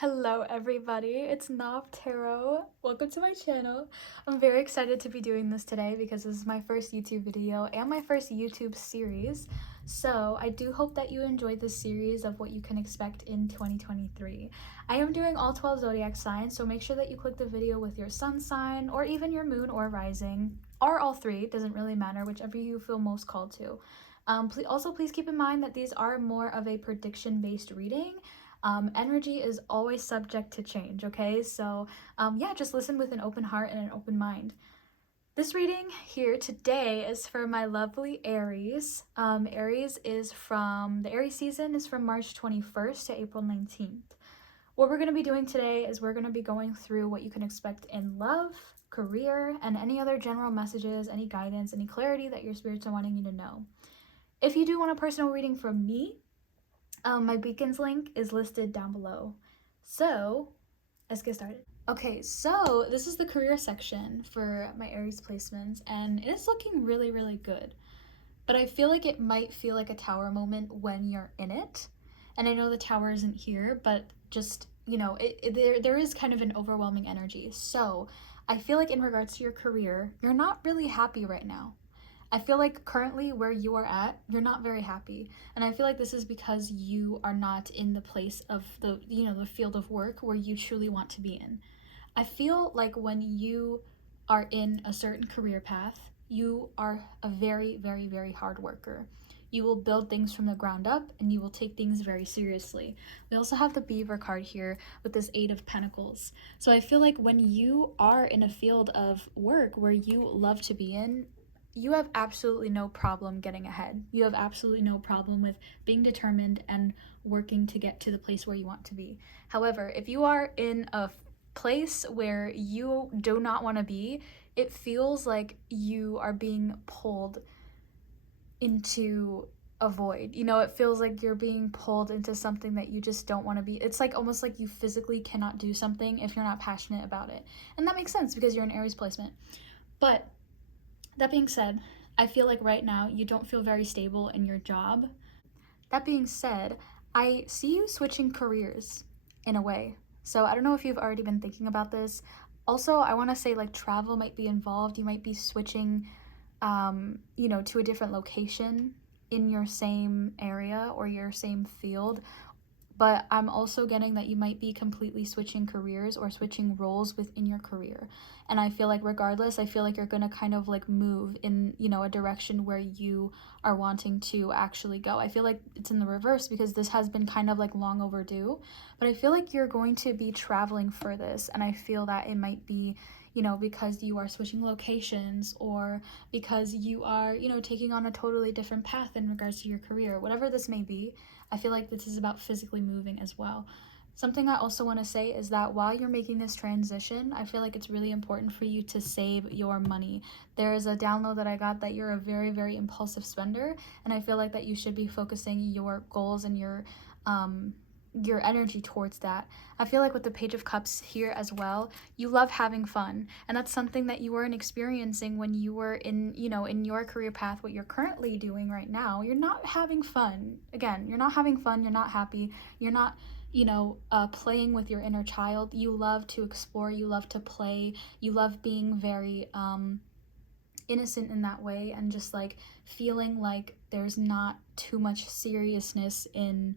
Hello everybody, it's Nav Tarot. Welcome to my channel. I'm very excited to be doing this today because this is my first YouTube video and my first YouTube series. So I do hope that you enjoyed this series of what you can expect in 2023. I am doing all 12 zodiac signs, so make sure that you click the video with your sun sign or even your moon or rising, or all three, doesn't really matter, whichever you feel most called to. Please keep in mind that these are more of a prediction-based reading. Energy is always subject to change, okay? So yeah, just listen with an open heart and an open mind. This reading here today is for my lovely Aries. The Aries season is from March 21st to April 19th. What we're going to be doing today is we're going to be going through what you can expect in love, career, and any other general messages, any guidance, any clarity that your spirits are wanting you to know. If you do want a personal reading from me, my beacons link is listed down below. So let's get started. Okay, so this is the career section for my Aries placements, and it is looking really, really good. But I feel like it might feel like a tower moment when you're in it. And I know the tower isn't here, but just, you know, there is kind of an overwhelming energy. So I feel like in regards to your career, you're not really happy right now. I feel like currently where you are at, you're not very happy. And I feel like this is because you are not in the place of the field of work where you truly want to be in. I feel like when you are in a certain career path, you are a very, very, very hard worker. You will build things from the ground up and you will take things very seriously. We also have the Beaver card here with this Eight of Pentacles. So I feel like when you are in a field of work where you love to be in, you have absolutely no problem getting ahead. You have absolutely no problem with being determined and working to get to the place where you want to be. However, if you are in a place where you do not want to be, it feels like you are being pulled into a void. You know, it feels like you're being pulled into something that you just don't want to be. It's like almost like you physically cannot do something if you're not passionate about it. And that makes sense because you're an Aries placement. But that being said, I feel like right now you don't feel very stable in your job. That being said, I see you switching careers in a way. So I don't know if you've already been thinking about this. Also, I want to say like travel might be involved. You might be switching, to a different location in your same area or your same field. But I'm also getting that you might be completely switching careers or switching roles within your career. And I feel like regardless, I feel like you're going to kind of like move in, a direction where you are wanting to actually go. I feel like it's in the reverse because this has been kind of like long overdue. But I feel like you're going to be traveling for this. And I feel that it might be, because you are switching locations or because you are, taking on a totally different path in regards to your career, whatever this may be. I feel like this is about physically moving as well. Something I also want to say is that while you're making this transition, I feel like it's really important for you to save your money. There is a download that I got that you're a very, very impulsive spender, and I feel like that you should be focusing your goals and your energy towards that. I feel like with the Page of Cups here as well, you love having fun, and that's something that you weren't experiencing when you were in your career path. What you're currently doing right now, you're not having fun. Again, you're not having fun, you're not happy, you're not playing with your inner child. You love to explore, you love to play, you love being very innocent in that way, and just like feeling like there's not too much seriousness in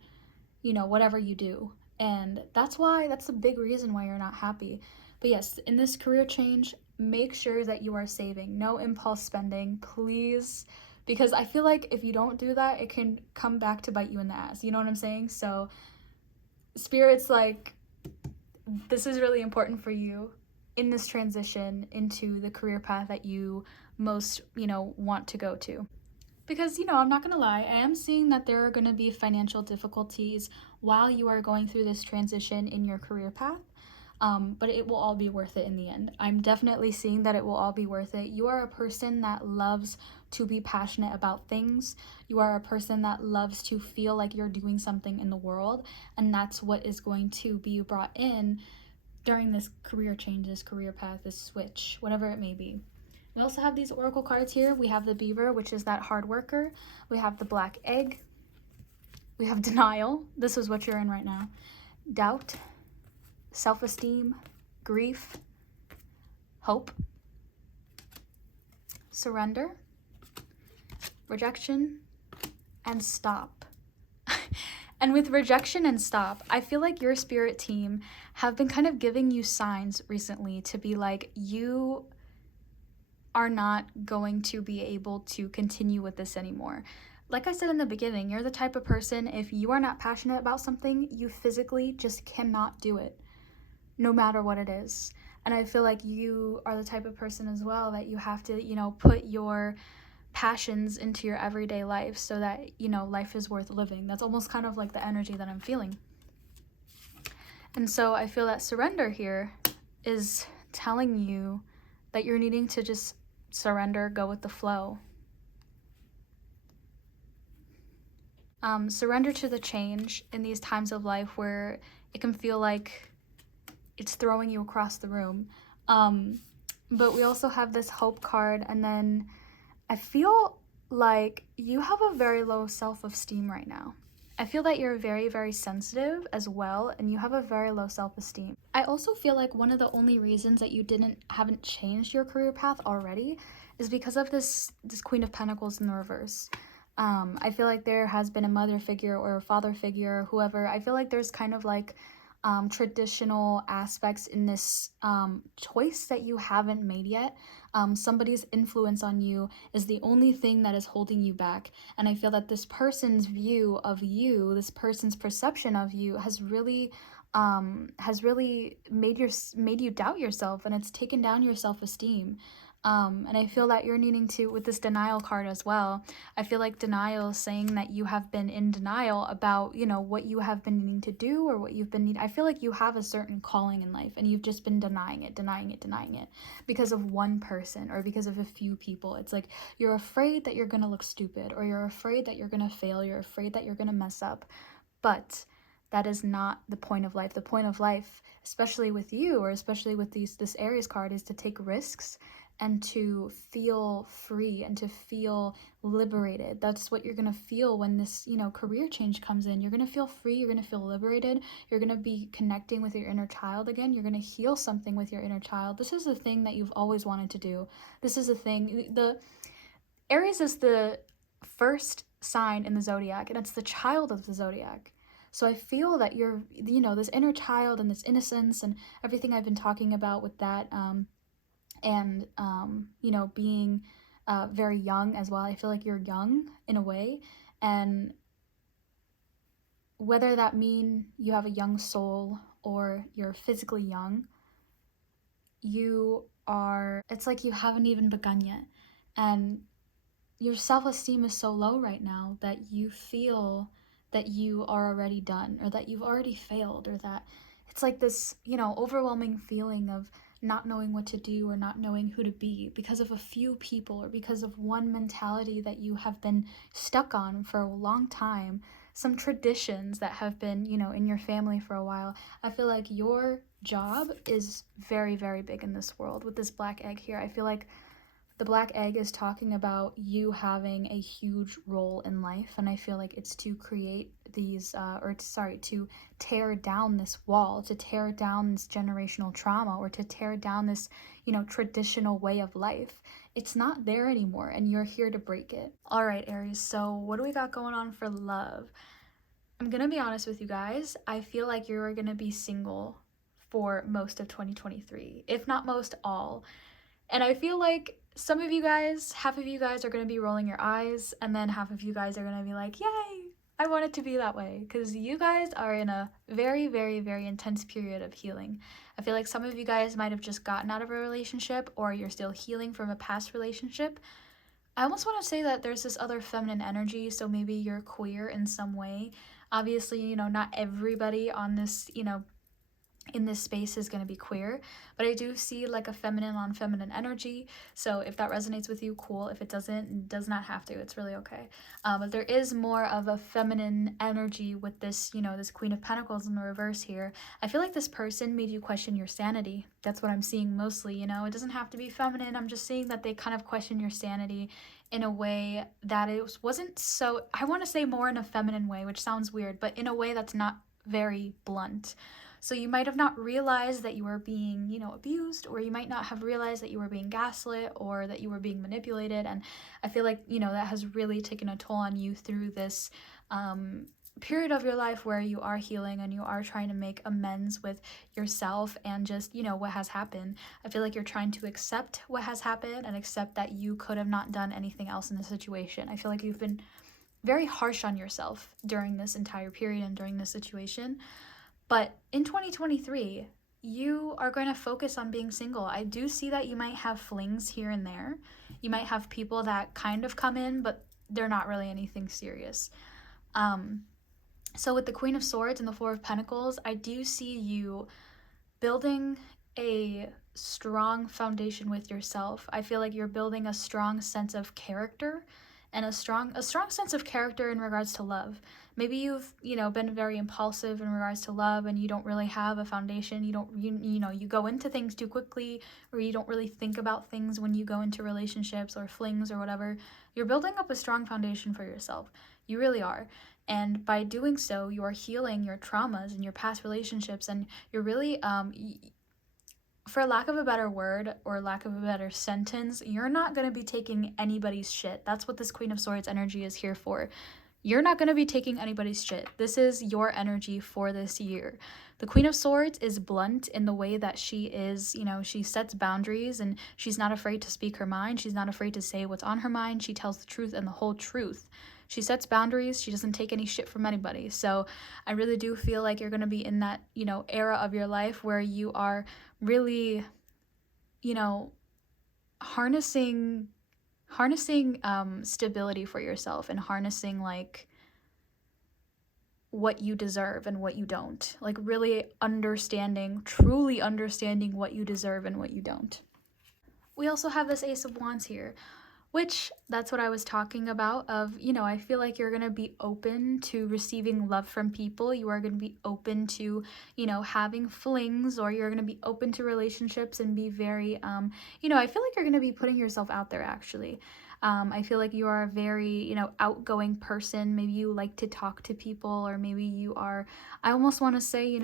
whatever you do. And that's the big reason why you're not happy. But yes, in this career change, make sure that you are saving. No impulse spending, please. Because I feel like if you don't do that, it can come back to bite you in the ass. You know what I'm saying? So Spirit's like, this is really important for you in this transition into the career path that you most, want to go to. Because, I'm not going to lie, I am seeing that there are going to be financial difficulties while you are going through this transition in your career path, but it will all be worth it in the end. I'm definitely seeing that it will all be worth it. You are a person that loves to be passionate about things. You are a person that loves to feel like you're doing something in the world, and that's what is going to be brought in during this career change, this career path, this switch, whatever it may be. We also have these oracle cards here. We have the Beaver, which is that hard worker. We have the Black Egg. We have Denial. This is what you're in right now. Doubt. self-esteem, grief, hope, surrender, rejection, and stop. And with rejection and stop, I feel like your spirit team have been kind of giving you signs recently to be like, you are not going to be able to continue with this anymore. Like I said in the beginning, you're the type of person, if you are not passionate about something, you physically just cannot do it, no matter what it is. And I feel like you are the type of person as well that you have to, put your passions into your everyday life so that, life is worth living. That's almost kind of like the energy that I'm feeling. And so I feel that surrender here is telling you that you're needing to just surrender, go with the flow. Surrender to the change in these times of life where it can feel like it's throwing you across the room. But we also have this hope card, and then I feel like you have a very low self-esteem right now. I feel that you're very, very sensitive as well, and you have a very low self-esteem. I also feel like one of the only reasons that you haven't changed your career path already is because of this Queen of Pentacles in the reverse. I feel like there has been a mother figure or a father figure, or whoever. I feel like there's kind of like traditional aspects in this choice that you haven't made yet. Somebody's influence on you is the only thing that is holding you back. And I feel that this person's view of you, this person's perception of you has really made you doubt yourself, and it's taken down your self-esteem. And I feel that you're needing to, with this denial card as well, I feel like denial is saying that you have been in denial about, what you have been needing to do or what you've been needing. I feel like you have a certain calling in life and you've just been denying it because of one person or because of a few people. It's like you're afraid that you're going to look stupid, or you're afraid that you're going to fail, you're afraid that you're going to mess up. But that is not the point of life. The point of life, especially with you, or especially with this Aries card, is to take risks and to feel free and to feel liberated. That's what you're going to feel when this, career change comes in. You're going to feel free. You're going to feel liberated. You're going to be connecting with your inner child again. You're going to heal something with your inner child. This is the thing that you've always wanted to do. This is the thing. The Aries is the first sign in the zodiac, and it's the child of the zodiac. So I feel that you're, this inner child and this innocence and everything I've been talking about with that, and being very young as well. I feel like you're young in a way, and whether that mean you have a young soul or you're physically young, it's like you haven't even begun yet, and your self-esteem is so low right now that you feel that you are already done, or that you've already failed, or that it's like this, overwhelming feeling of not knowing what to do or not knowing who to be because of a few people or because of one mentality that you have been stuck on for a long time, some traditions that have been, in your family for a while. I feel like your job is very, very big in this world. With this black egg here, I feel like the black egg is talking about you having a huge role in life, and I feel like it's to create these, to tear down this wall, to tear down this generational trauma, or to tear down this, traditional way of life. It's not there anymore, and you're here to break it. All right, Aries, so what do we got going on for love? I'm gonna be honest with you guys. I feel like you're gonna be single for most of 2023, if not most, all. And I feel like some of you guys, half of you guys are going to be rolling your eyes, and then half of you guys are going to be like, yay, I want it to be that way, because you guys are in a very, very, very intense period of healing. I feel like some of you guys might have just gotten out of a relationship, or you're still healing from a past relationship. I almost want to say that there's this other feminine energy, so maybe you're queer in some way. Obviously, not everybody on this, in this space is going to be queer, but I do see like a feminine on feminine energy. So if that resonates with you, cool. If it doesn't, it does not have to. It's really okay. But there is more of a feminine energy with this, this Queen of Pentacles in the reverse here. I feel like this person made you question your sanity. That's what I'm seeing mostly. It doesn't have to be feminine. I'm just seeing that they kind of question your sanity in a way that it wasn't so, I want to say more in a feminine way, which sounds weird, but in a way that's not very blunt. So you might have not realized that you were being, abused, or you might not have realized that you were being gaslit or that you were being manipulated. And I feel like, that has really taken a toll on you through this period of your life where you are healing and you are trying to make amends with yourself and just, what has happened. I feel like you're trying to accept what has happened and accept that you could have not done anything else in the situation. I feel like you've been very harsh on yourself during this entire period and during this situation. But in 2023, you are going to focus on being single. I do see that you might have flings here and there. You might have people that kind of come in, but they're not really anything serious. So with the Queen of Swords and the Four of Pentacles, I do see you building a strong foundation with yourself. I feel like you're building a strong sense of character and a strong sense of character in regards to love. Maybe you've, been very impulsive in regards to love and you don't really have a foundation. You go into things too quickly, or you don't really think about things when you go into relationships or flings or whatever. You're building up a strong foundation for yourself. You really are. And by doing so, you are healing your traumas and your past relationships, and you're really, for lack of a better word or lack of a better sentence, you're not going to be taking anybody's shit. That's what this Queen of Swords energy is here for. You're not going to be taking anybody's shit. This is your energy for this year. The Queen of Swords is blunt in the way that she is, she sets boundaries and she's not afraid to speak her mind. She's not afraid to say what's on her mind. She tells the truth and the whole truth. She sets boundaries. She doesn't take any shit from anybody. So I really do feel like you're going to be in that, era of your life where you are really, harnessing stability for yourself and harnessing like what you deserve and what you don't. Like really truly understanding what you deserve and what you don't. We also have this Ace of Wands here, which that's what I was talking about of, I feel like you're going to be open to receiving love from people. You are going to be open to, having flings, or you're going to be open to relationships and be very, I feel like you're going to be putting yourself out there actually. I feel like you are a very, outgoing person. Maybe you like to talk to people, or maybe you are, I almost want to say,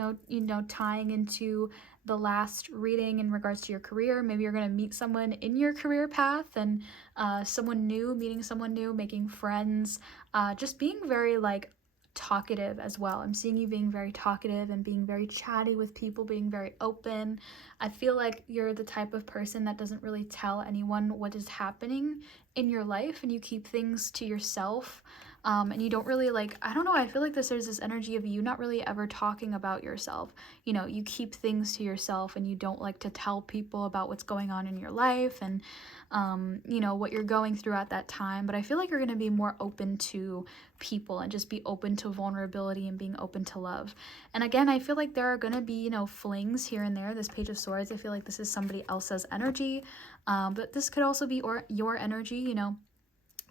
tying into the last reading in regards to your career. Maybe you're going to meet someone in your career path and meeting someone new, making friends, just being very like talkative as well. I'm seeing you being very talkative and being very chatty with people, being very open. I feel like you're the type of person that doesn't really tell anyone what is happening in your life, and you keep things to yourself. And you don't really I don't know, I feel like there's this energy of you not really ever talking about yourself. You keep things to yourself and you don't like to tell people about what's going on in your life and, what you're going through at that time. But I feel like you're going to be more open to people and just be open to vulnerability and being open to love. And again, I feel like there are going to be, flings here and there. This Page of Swords, I feel like this is somebody else's energy. But this could also be your energy,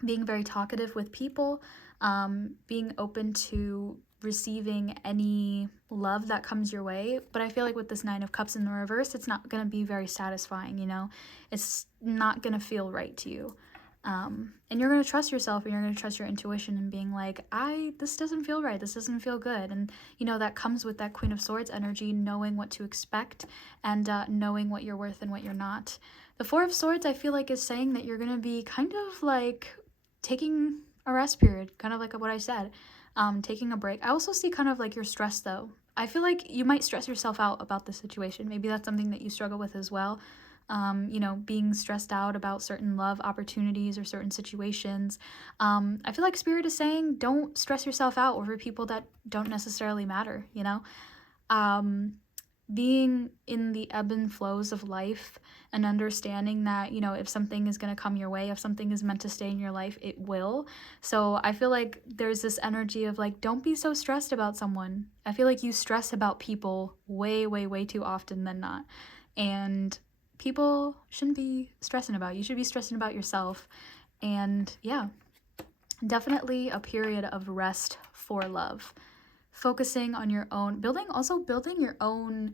being very talkative with people, being open to receiving any love that comes your way. But I feel like with this Nine of Cups in the reverse, it's not going to be very satisfying, It's not going to feel right to you. And you're going to trust yourself, and you're going to trust your intuition and being like, this doesn't feel right. This doesn't feel good. And, that comes with that Queen of Swords energy, knowing what to expect and knowing what you're worth and what you're not. The Four of Swords, I feel like, is saying that you're going to be kind of like taking a rest period, kind of like what I said, taking a break. I also see kind of like you're stressed though. I feel like you might stress yourself out about the situation. Maybe that's something that you struggle with as well. Being stressed out about certain love opportunities or certain situations. I feel like Spirit is saying don't stress yourself out over people that don't necessarily matter, being in the ebb and flows of life and understanding that, if something is going to come your way, if something is meant to stay in your life, it will. So I feel like there's this energy of don't be so stressed about someone. I feel like you stress about people way, way, way too often than not. And people shouldn't be stressing about you. You should be stressing about yourself. And yeah, definitely a period of rest for love. Focusing on your own, building your own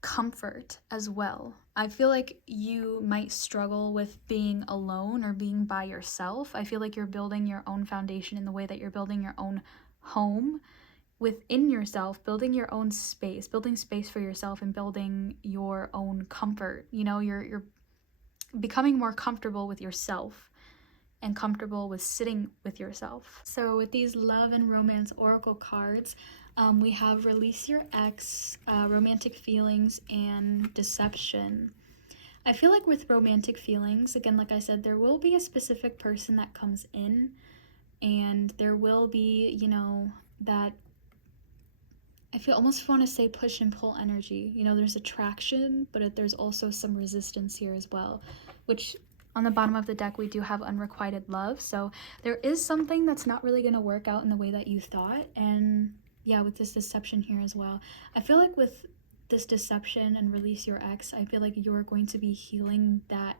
comfort as well. I feel like you might struggle with being alone or being by yourself. I feel like you're building your own foundation in the way that you're building your own home within yourself, building your own space, building space for yourself and building your own comfort. You're becoming more comfortable with yourself and comfortable with sitting with yourself. So with these love and romance oracle cards, we have release your ex, romantic feelings, and deception. I feel like with romantic feelings, again, like I said, there will be a specific person that comes in, and there will be, that I feel almost want to say push and pull energy. There's attraction, but there's also some resistance here as well, which on the bottom of the deck, we do have unrequited love. So there is something that's not really going to work out in the way that you thought. And yeah, with this deception here as well, I feel like with this deception and release your ex, I feel like you're going to be healing that,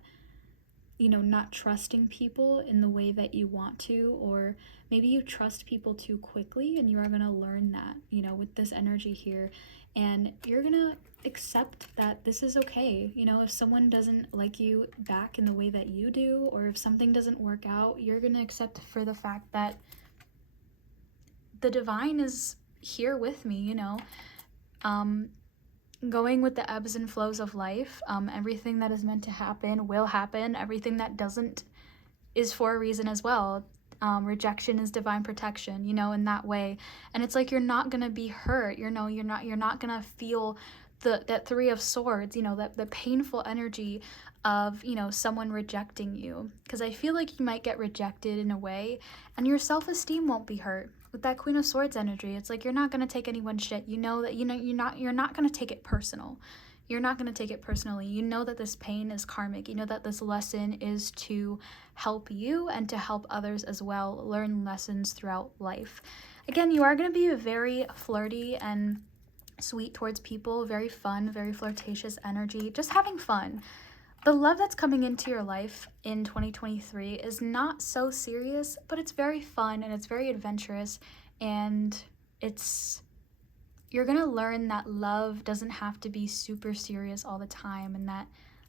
not trusting people in the way that you want to, or maybe you trust people too quickly, and you are going to learn that, with this energy here. And you're going to accept that this is okay. If someone doesn't like you back in the way that you do, or if something doesn't work out, you're going to accept for the fact that the divine is here with me, going with the ebbs and flows of life. Everything that is meant to happen will happen. Everything that doesn't is for a reason as well. Rejection is divine protection, in that way. And it's like you're not gonna be hurt. You're not gonna feel that Three of Swords. That the painful energy of someone rejecting you. Because I feel like you might get rejected in a way, and your self-esteem won't be hurt. With that Queen of Swords energy, it's like you're not gonna take anyone's shit. You're not gonna take it personal. You're not going to take it personally. You know that this pain is karmic. You know that this lesson is to help you and to help others as well learn lessons throughout life. Again, you are going to be very flirty and sweet towards people, very fun, very flirtatious energy, just having fun. The love that's coming into your life in 2023 is not so serious, but it's very fun and it's very adventurous, and you're going to learn that love doesn't have to be super serious all the time, and that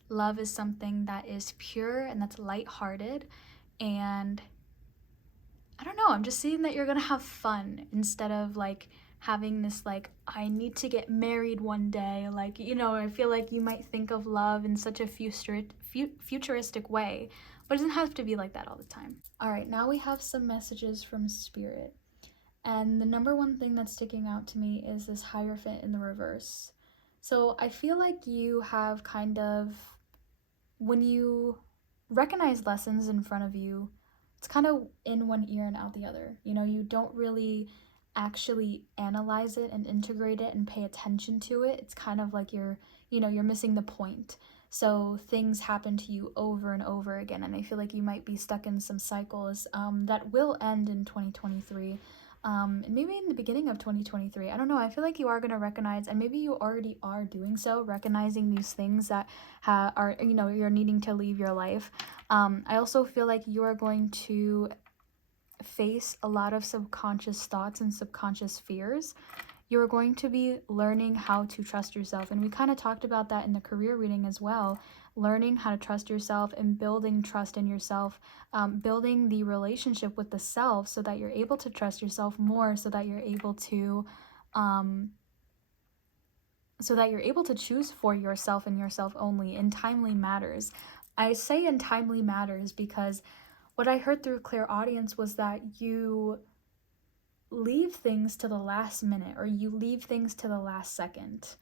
love is something that is pure and that's lighthearted. And I don't know, I'm just seeing that you're going to have fun instead of like having this like, I need to get married one day. Like, I feel like you might think of love in such a futuristic way, but it doesn't have to be like that all the time. All right, now we have some messages from Spirit. And the number one thing that's sticking out to me is this Hierophant in the reverse. So I feel like you have kind of, when you recognize lessons in front of you, it's kind of in one ear and out the other. You don't really actually analyze it and integrate it and pay attention to it. It's kind of like you're missing the point. So things happen to you over and over again, and I feel like you might be stuck in some cycles that will end in 2023. And maybe in the beginning of 2023, I don't know, I feel like you are going to recognize, and maybe you already are doing so, recognizing these things that are, you're needing to leave your life. I also feel like you are going to face a lot of subconscious thoughts and subconscious fears. You're going to be learning how to trust yourself, and we kind of talked about that in the career reading as well. Learning how to trust yourself and building trust in yourself, building the relationship with the self so that you're able to trust yourself more, so that you're able to choose for yourself and yourself only in timely matters. I say in timely matters because what I heard through clairaudience was that you leave things to the last minute, or you leave things to the last second.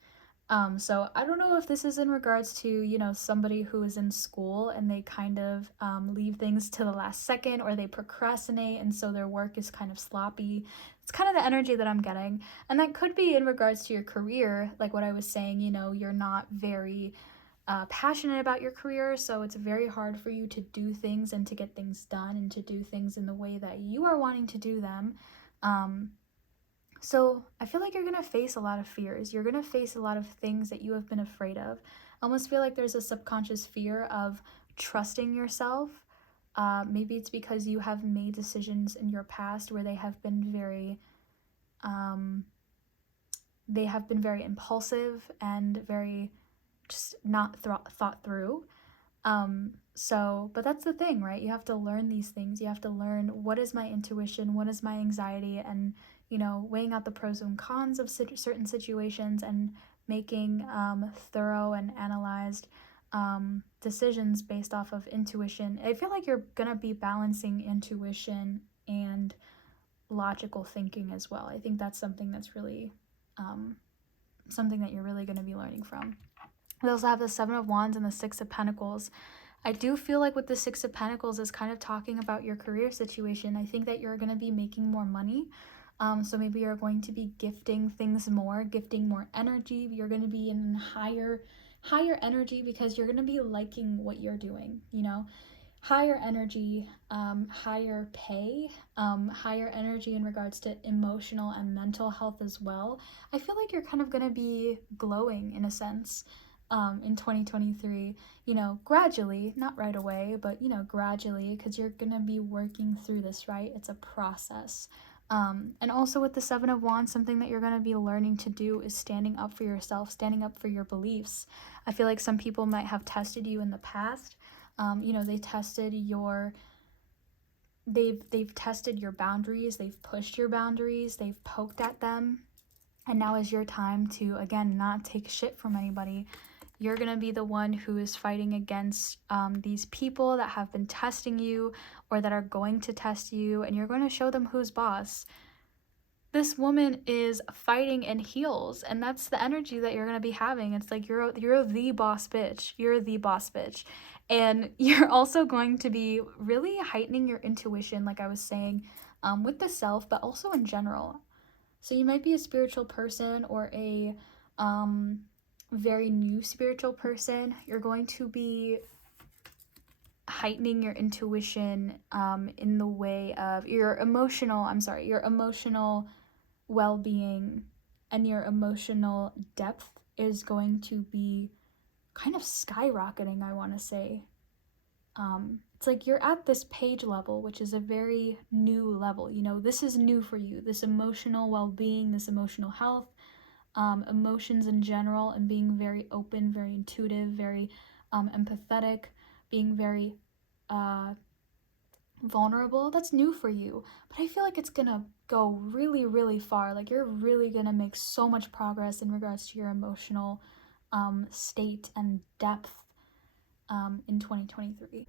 So I don't know if this is in regards to, somebody who is in school and they kind of leave things to the last second, or they procrastinate and so their work is kind of sloppy. It's kind of the energy that I'm getting. And that could be in regards to your career, like what I was saying, you're not very passionate about your career, so it's very hard for you to do things and to get things done and to do things in the way that you are wanting to do them. So I feel like you're going to face a lot of fears. You're going to face a lot of things that you have been afraid of. I almost feel like there's a subconscious fear of trusting yourself. Maybe it's because you have made decisions in your past where they have been very impulsive and very just not thought through. But that's the thing, right? You have to learn these things. You have to learn, what is my intuition, what is my anxiety, and you know, weighing out the pros and cons of certain situations and making thorough and analyzed decisions based off of intuition. I feel like you're gonna be balancing intuition and logical thinking as well. I think that's something that's really something that you're really going to be learning from. We also have the Seven of Wands and the Six of Pentacles. I do feel like with the Six of Pentacles is kind of talking about your career situation. I think that you're going to be making more money. So maybe you're going to be gifting things more, gifting more energy. You're going to be in higher energy because you're going to be liking what you're doing, you know? Higher energy, higher pay, higher energy in regards to emotional and mental health as well. I feel like you're kind of going to be glowing in a sense in 2023, you know, gradually, not right away, but, you know, gradually, because you're going to be working through this, right? It's a process. And also with the Seven of Wands, something that you're going to be learning to do is standing up for yourself, standing up for your beliefs. I feel like some people might have tested you in the past. You know, they've tested your boundaries, they've pushed your boundaries, they've poked at them, and now is your time to, again, not take shit from anybody. You're gonna be the one who is fighting against these people that have been testing you or that are going to test you, and you're going to show them who's boss. This woman is fighting in heels, and that's the energy that you're going to be having. It's like you're the boss bitch. You're the boss bitch. And you're also going to be really heightening your intuition, like I was saying, with the self, but also in general. So you might be a spiritual person or a very new spiritual person. You're going to be heightening your intuition in the way of your emotional well-being, and your emotional depth is going to be kind of skyrocketing, I want to say. It's like you're at this page level, which is a very new level. You know, this is new for you, this emotional well-being, this emotional health, emotions in general, and being very open, very intuitive, very empathetic, being very vulnerable. That's new for you, but I feel like it's gonna go really, really far. Like you're really gonna make so much progress in regards to your emotional state and depth in 2023.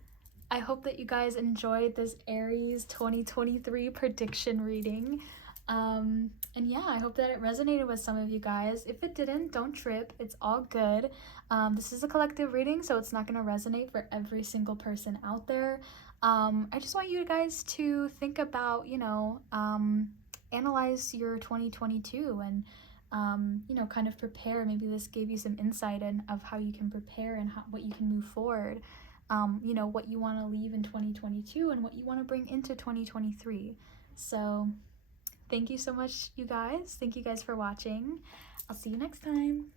I hope that you guys enjoyed this Aries 2023 prediction reading. And yeah, I hope that it resonated with some of you guys. If it didn't, don't trip. It's all good. This is a collective reading, so it's not going to resonate for every single person out there. I just want you guys to think about, you know, analyze your 2022 and, you know, kind of prepare. Maybe this gave you some insight of how you can prepare and what you can move forward. You know, what you want to leave in 2022 and what you want to bring into 2023. So thank you so much, you guys. Thank you guys for watching. I'll see you next time.